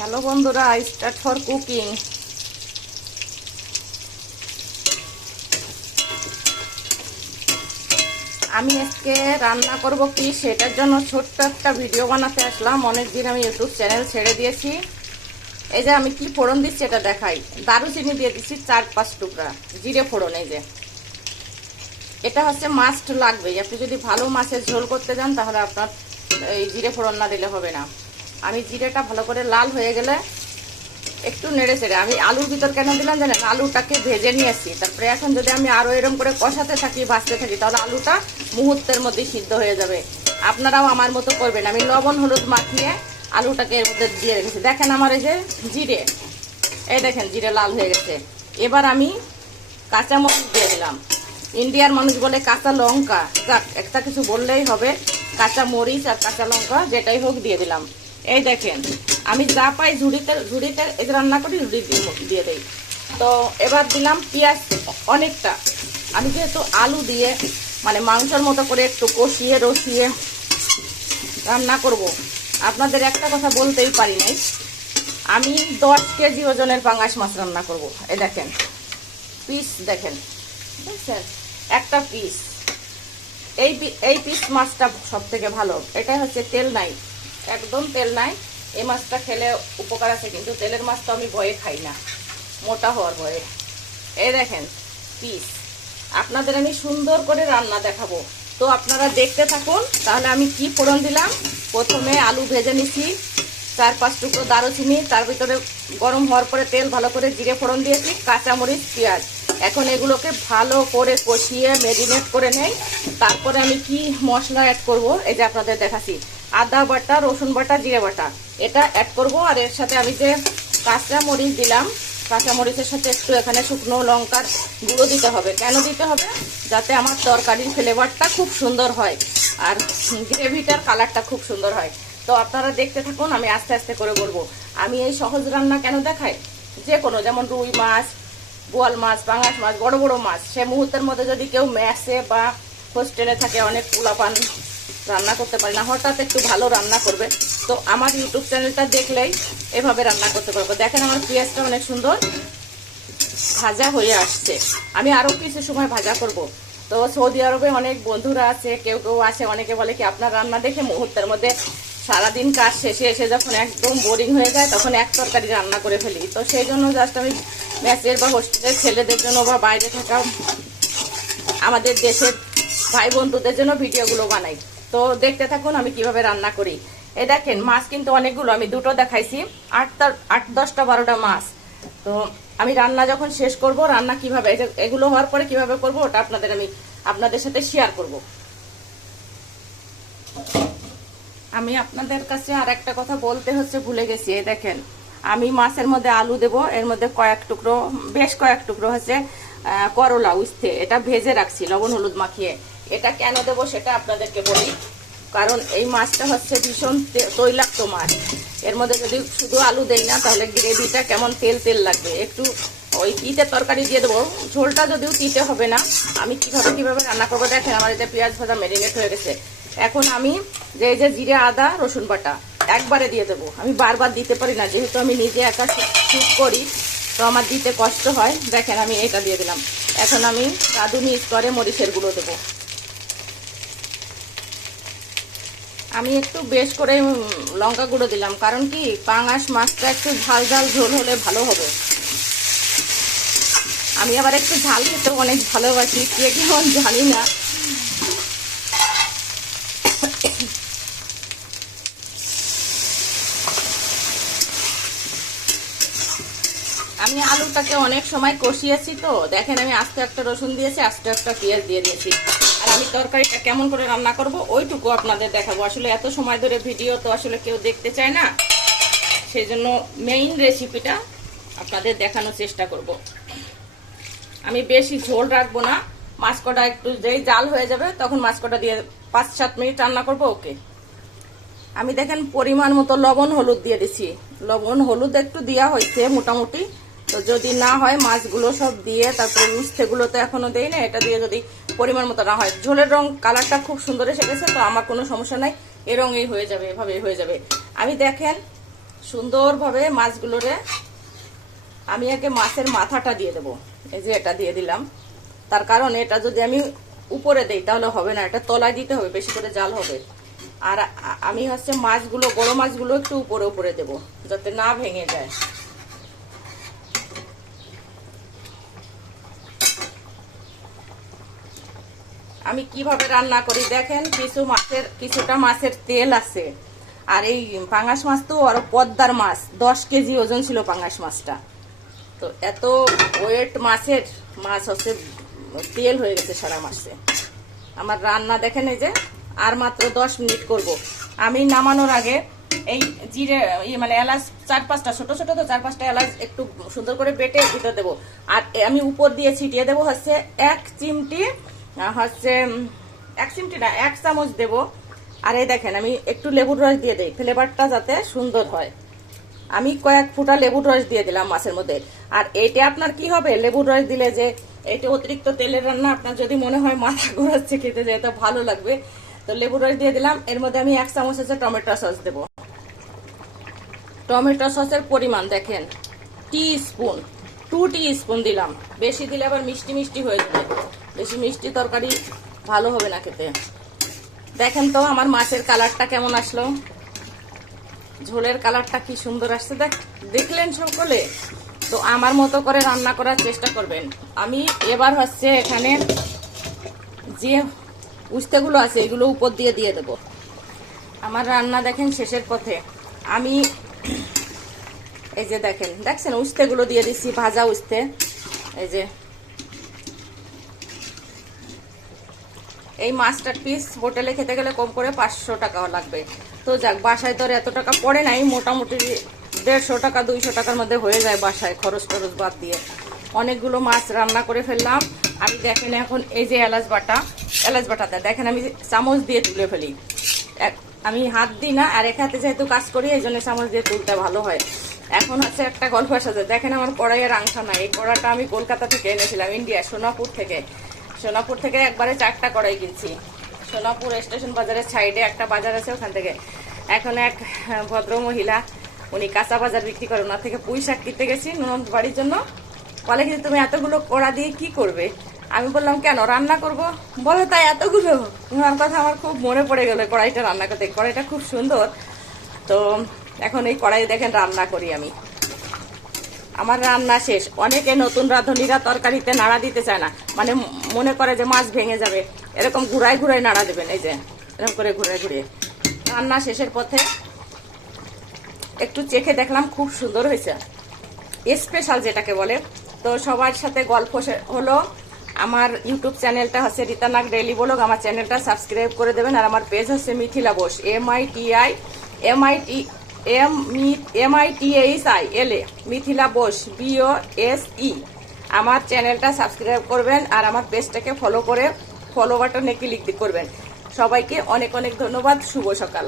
Hello বন্ধুরা, start for cooking. আমি আজকে রান্না করব কি সেটার জন্য ছোট্ট একটা ভিডিও বানাতে আসলাম। অনেকদিন আমি ইউটিউব চ্যানেল ছেড়ে দিয়েছি। এই যে আমি কি ফোড়ন দিচ্ছি এটা দেখাই। দারুচিনি দিয়ে দিচ্ছি 4-5 টুকরা, জিরে ফোড়ন। এই যে এটা হচ্ছে মাস্ট লাগবে। আপনি যদি ভালো মাছের ঝোল করতে যান তাহলে আপনার এই জিরে ফোড়ন না দিলে হবে না। আমি জিরেটা ভালো করে লাল হয়ে গেলে একটু নেড়ে চেড়ে আমি আলুর ভিতর কেন দিলাম জানেন, আলুটাকে ভেজে নিয়েছি। তারপরে এখন যদি আমি আরো এরকম করে কষাতে থাকি, ভাজতে থাকি, তাহলে আলুটা মুহূর্তের মধ্যে সিদ্ধ হয়ে যাবে। আপনারাও আমার মতো করবেন। আমি লবণ হলুদ মাখিয়ে আলুটাকে এর মধ্যে দিয়ে রেখেছি। দেখেন আমার এই যে জিরে, এই দেখেন জিরে লাল হয়ে গেছে। এবার আমি কাঁচামরিচ দিয়ে দিলাম। ইন্ডিয়ার মানুষ বলে কাঁচা লঙ্কা, যাক একটা কিছু বললেই হবে। কাঁচা মরিচ আর কাঁচা লঙ্কা যেটাই হোক দিয়ে দিলাম। এই দেখেন আমি যা পাই ঝুড়িতে এই যে রান্না করি ঝুড়ি দিয়ে দেই। তো এবার দিলাম পেঁয়াজ অনেকটা। আমি যেহেতু আলু দিয়ে মানে মাংসের মতো করে একটু কষিয়ে রসিয়ে রান্না করব, আপনাদের একটা কথা বলতেই পারি নাই, আমি 10 কেজি ওজনের পাঙ্গাস মাছ রান্না করব। এই দেখেন পিস, দেখেন বুঝছেন, একটা পিস। এই পিস মাছটা সব থেকে ভালো। এটাই হচ্ছে তেল নাই, একদম তেল নাই। এই মাছটা খেলে উপকার আছে, কিন্তু তেলের মাছ তো আমি ভয়ে খাই না, মোটা হওয়ার ভয়ে। এই দেখেন পিস। আপনাদের আমি সুন্দর করে রান্না দেখাবো, তো আপনারা দেখতে থাকুন। তাহলে আমি কি ফোড়ন দিলাম, প্রথমে আলু ভেজে নিছি, 4-5 টুকরো দারুচিনি, তার ভিতরে গরম হওয়ার পরে তেল, ভালো করে জিরে ফোড়ন দিয়েছি, কাঁচামরিচ, পেঁয়াজ। এখন এগুলোকে ভালো করে কষিয়ে ম্যারিনেট করে নেই। তারপরে আমি কি মশলা অ্যাড করব, এই যে আপনাদের দেখাচ্ছি। আদা বাটা, রসুন বাটা, জিরে বাটা, এটা অ্যাড করব। আর এর সাথে আমি যে কাঁচামরিচ দিলাম, কাঁচামরিচের সাথে একটু এখানে শুকনো লঙ্কার গুঁড়ো দিতে হবে। কেন দিতে হবে? যাতে আমার তরকারির ফ্লেভারটা খুব সুন্দর হয় আর গ্রেভিটার কালারটা খুব সুন্দর হয়। তো আপনারা দেখতে থাকুন, আমি আস্তে আস্তে করে বলবো। আমি এই সহজ রান্না কেন দেখাই, যে কোনো যেমন রুই মাছ, বোয়াল মাছ, পাঙ্গাস মাছ, বড় বড় মাছ, সে মুহূর্তের মধ্যে যদি কেউ ম্যাসে বা হোস্টেলে থাকে, অনেক পোলাপান রান্না করতে পারে না, হঠাৎ একটু ভালো রান্না করবে, তো আমার ইউটিউব চ্যানেলটা দেখলেই এভাবে রান্না করতে পারবো। দেখেন আমার পেঁয়াজটা অনেক সুন্দর ভাজা হয়ে আসছে। আমি আরও কিছু সময় ভাজা করব। তো সৌদি আরবে অনেক বন্ধুরা আছে, কেউ কেউ আছে, অনেকে বলে কি আপনার রান্না দেখে মুহূর্তের মধ্যে সারাদিন কাজ শেষে এসে যখন একদম বোরিং হয়ে যায় তখন এক তরকারি রান্না করে ফেলি। তো সেই জন্য জাস্ট আমি ম্যাচের বা হোস্টেলের ছেলেদের জন্য বা বাইরে থাকা আমাদের দেশের ভাই বন্ধুদের জন্য ভিডিওগুলো বানাই। তো দেখতে থাকুন আমি কিভাবে রান্না করি। এই দেখেন মাছ কিন্তু অনেকগুলো, আমি দুটো দেখাইছি, 8-10-12টা মাছ। তো আমি রান্না যখন শেষ করব, রান্না কিভাবে এগুলো হওয়ার পরে কিভাবে করব, ওটা আমি আপনাদের সাথে শেয়ার করব। আমি আপনাদের কাছে আর একটা কথা বলতে হচ্ছে ভুলে গেছি। এই দেখেন আমি মাছের মধ্যে আলু দেব, এর মধ্যে বেশ কয়েক টুকরো হচ্ছে করলা উস্তে, এটা ভেজে রাখছি লবণ হলুদ মাখিয়ে। এটা কেন দেব সেটা আপনাদেরকে বলি। কারণ এই মাছটা হচ্ছে ভীষণ তৈলাক্ত মাছ। এর মধ্যে যদি শুধু আলু দেই না তাহলে গ্রেভিটা কেমন তেল তেল লাগবে। একটু ওই তিতে তরকারি দিয়ে দেবো, ঝোলটা যদিও তিতে হবে না। আমি কিভাবে রান্না করবো দেখেন, আমার এই যে পেঁয়াজ ভাজা ম্যারিনেট হয়ে গেছে। এখন আমি যে জিরে আদা রসুন বাটা একবারে দিয়ে দেবো। আমি বারবার দিতে পারি না, যেহেতু আমি নিজে একা শুট করি তো আমার দিতে কষ্ট হয়। দেখেন আমি এটা দিয়ে দিলাম। এখন আমি রাঁধুনি স্তরে মরিচের গুঁড়ো দেবো। আমি একটু বেশ করে লঙ্কা গুঁড়ো দিলাম, কারণ কি পাঙাশ মাছটা একটু ঝাল ঝাল ঝোল হলে ভালো হবে। আমি আবার একটু ঝাল খেতে অনেক ভালোবাসি, কে কেমন জানি না। আমি আলুটাকে অনেক সময় কষিয়েছি, তো দেখেন আমি আস্তে একটা রসুন দিয়েছি, আস্তে একটা পেঁয়াজ দিয়ে দিয়েছি। আর আমি তরকারিটা কেমন করে রান্না করব ওইটুকু আপনাদের দেখাবো। আসলে এত সময় ধরে ভিডিও তো আসলে কেউ দেখতে চায় না, সেই জন্য মেইন রেসিপিটা আপনাদের দেখানোর চেষ্টা করব। আমি বেশি ঝোল রাখবো না, মাছ কটা একটু যেই জাল হয়ে যাবে তখন মাছ কটা দিয়ে 5-7 মিনিট রান্না করব। ওকে, আমি দেখেন পরিমাণ মতো লবণ হলুদ দিয়ে দিছি। লবণ হলুদ একটু দেওয়া হয়েছে মোটামুটি। তো যদি না হয় মাছগুলো সব দিয়ে, তারপরে উস্তেগুলো তো এখনো দেই না, এটা দিয়ে যদি পরিমাণ মতো না হয়, ঝোলের রং কালারটা খুব সুন্দর এসে গেছে, তো আমার কোনো সমস্যা নাই, এ রঙেই হয়ে যাবে, এভাবেই হয়ে যাবে। আমি দেখেন সুন্দরভাবে মাছগুলোরে আমি আগে মাছের মাথাটা দিয়ে দেবো। এই যে এটা দিয়ে দিলাম, তার কারণ এটা যদি আমি উপরে দেই তাহলে হবে না, এটা তলায় দিতে হবে, বেশি করে জাল হবে। আর আমি হচ্ছে মাছগুলো, বড় মাছগুলো একটু উপরে উপরে দেবো যাতে না ভেঙে যায়। আমি কিভাবে রান্না করি দেখেন, কিছুটা মাছের তেল আছে। আর এই পাঙ্গাস মাছ তো আরো পদ্মার মাছ, 10 কেজি ওজন ছিল পাঙ্গাস মাছটা। তো এত ওয়েট মাছ হচ্ছে তেল হয়ে গেছে সারা মাছে। আমার রান্না দেখেন, এই যে আর মাত্র 10 মিনিট করব। আমি নামানোর আগে এই জিরে মানে এলাচ 4-5টা, ছোট ছোট তো 4-5টা এলাচ একটু সুন্দর করে বেটে ভিতরে দেবো। আর আমি উপর দিয়ে ছিটিয়ে দেবো হচ্ছে 1 চিমটি, হচ্ছে 1 চিমটি না, 1 চামচ দেবো। আর এই দেখেন আমি একটু লেবুর রস দিয়ে দিই, ফ্লেভারটা যাতে সুন্দর হয়। আমি কয়েক ফোঁটা লেবুর রস দিয়ে দিলাম মাছের মধ্যে। আর এইটা আপনার কি হবে, লেবুর রস দিলে যে এটা অতিরিক্ত তেলের রান্না, আপনার যদি মনে হয় মাথা ঘোরাচ্ছে খেতে, যে এটা ভালো লাগবে, তো লেবুর রস দিয়ে দিলাম। এর মধ্যে আমি 1 চামচ হচ্ছে টমেটো সস দেবো। টমেটো সসের পরিমাণ দেখেন, টিস্পুন, 2 টিস্পুন দিলাম। বেশি দিলে আবার মিষ্টি মিষ্টি হয়ে যাবে, বেশি মিষ্টি তরকারি ভালো হবে না খেতে। দেখেন তো আমার মাছের কালারটা কেমন আসলো, ঝোলের কালারটা কি সুন্দর আসছে, দেখলেন সকলে? তো আমার মতো করে রান্না করার চেষ্টা করবেন। আমি এবার হচ্ছে এখানে যে উস্তেগুলো আছে এগুলো উপর দিয়ে দেব। আমার রান্না দেখেন শেষের পথে। আমি এই যে দেখছেন উস্তেগুলো দিয়ে দিচ্ছি, ভাজা উস্তে। এই যে এই মাছটার পিস হোটেলে খেতে গেলে কম করে 500 টাকাও লাগবে। তো যাক, বাসায় তো আর এত টাকা পড়ে নাই, মোটামুটি 150 টাকা 200 টাকার মধ্যে হয়ে যায় বাসায়, খরচ বাদ দিয়ে। অনেকগুলো মাছ রান্না করে ফেললাম। আমি দেখেন এখন এই যে এলাচ বাটাটা দেখেন আমি চামচ দিয়ে তুলে ফেলি। আমি হাত দিই না, আর এক হাতে যেহেতু কাজ করি এই জন্য চামচ দিয়ে তুলতে ভালো হয়। এখন হচ্ছে একটা গল্প আসা, দেখেন আমার কড়াইয়ের আংশা নাই। এই কড়াটা আমি কলকাতা থেকে এনেছিলাম, ইন্ডিয়া, সোনাপুর থেকে একবারে 4টা কড়াই কিনছি। সোনাপুর স্টেশন বাজারের সাইডে একটা বাজার আছে, ওখান থেকে। এখন এক ভদ্র মহিলা, উনি কাঁচা বাজার বিক্রি করে, ওনার থেকে পুঁই শাক কিনতে গেছি ননদ বাড়ির জন্য। বলে কিন্তু তুমি এতগুলো কড়া দিয়ে কি করবে? আমি বললাম কেন, রান্না করব। বলে তাই এতগুলো? ওনার কথা আমার খুব মনে পড়ে গেল কড়াইটা রান্না করতে। কড়াইটা খুব সুন্দর। তো এখন এই কড়াই দেখেন রান্না করি আমি। আমার রান্না শেষ। অনেকে নতুন রাঁধুনিরা তরকারিতে নাড়া দিতে চায় না, মানে মনে করে যে মাছ ভেঙে যাবে, এরকম ঘুরাই নাড়া দেবেন। এই যে এরকম করে ঘুরিয়ে রান্না শেষের পথে একটু চেখে দেখলাম, খুব সুন্দর হয়েছে, স্পেশাল যেটাকে বলে। তো সবার সাথে গল্প হলো। আমার ইউটিউব চ্যানেলটা হচ্ছে রীতা নাগ ডেইলি ব্লগ, আমার চ্যানেলটা সাবস্ক্রাইব করে দেবেন। আর আমার পেজ হচ্ছে মিথিলা বোস, MITHILA, মিথিলা বোস, BOSE। আমার চ্যানেলটা সাবস্ক্রাইব করবেন আর আমার পেজটাকে ফলো বাটনে ক্লিক করবেন। সবাইকে অনেক অনেক ধন্যবাদ। শুভ সকাল।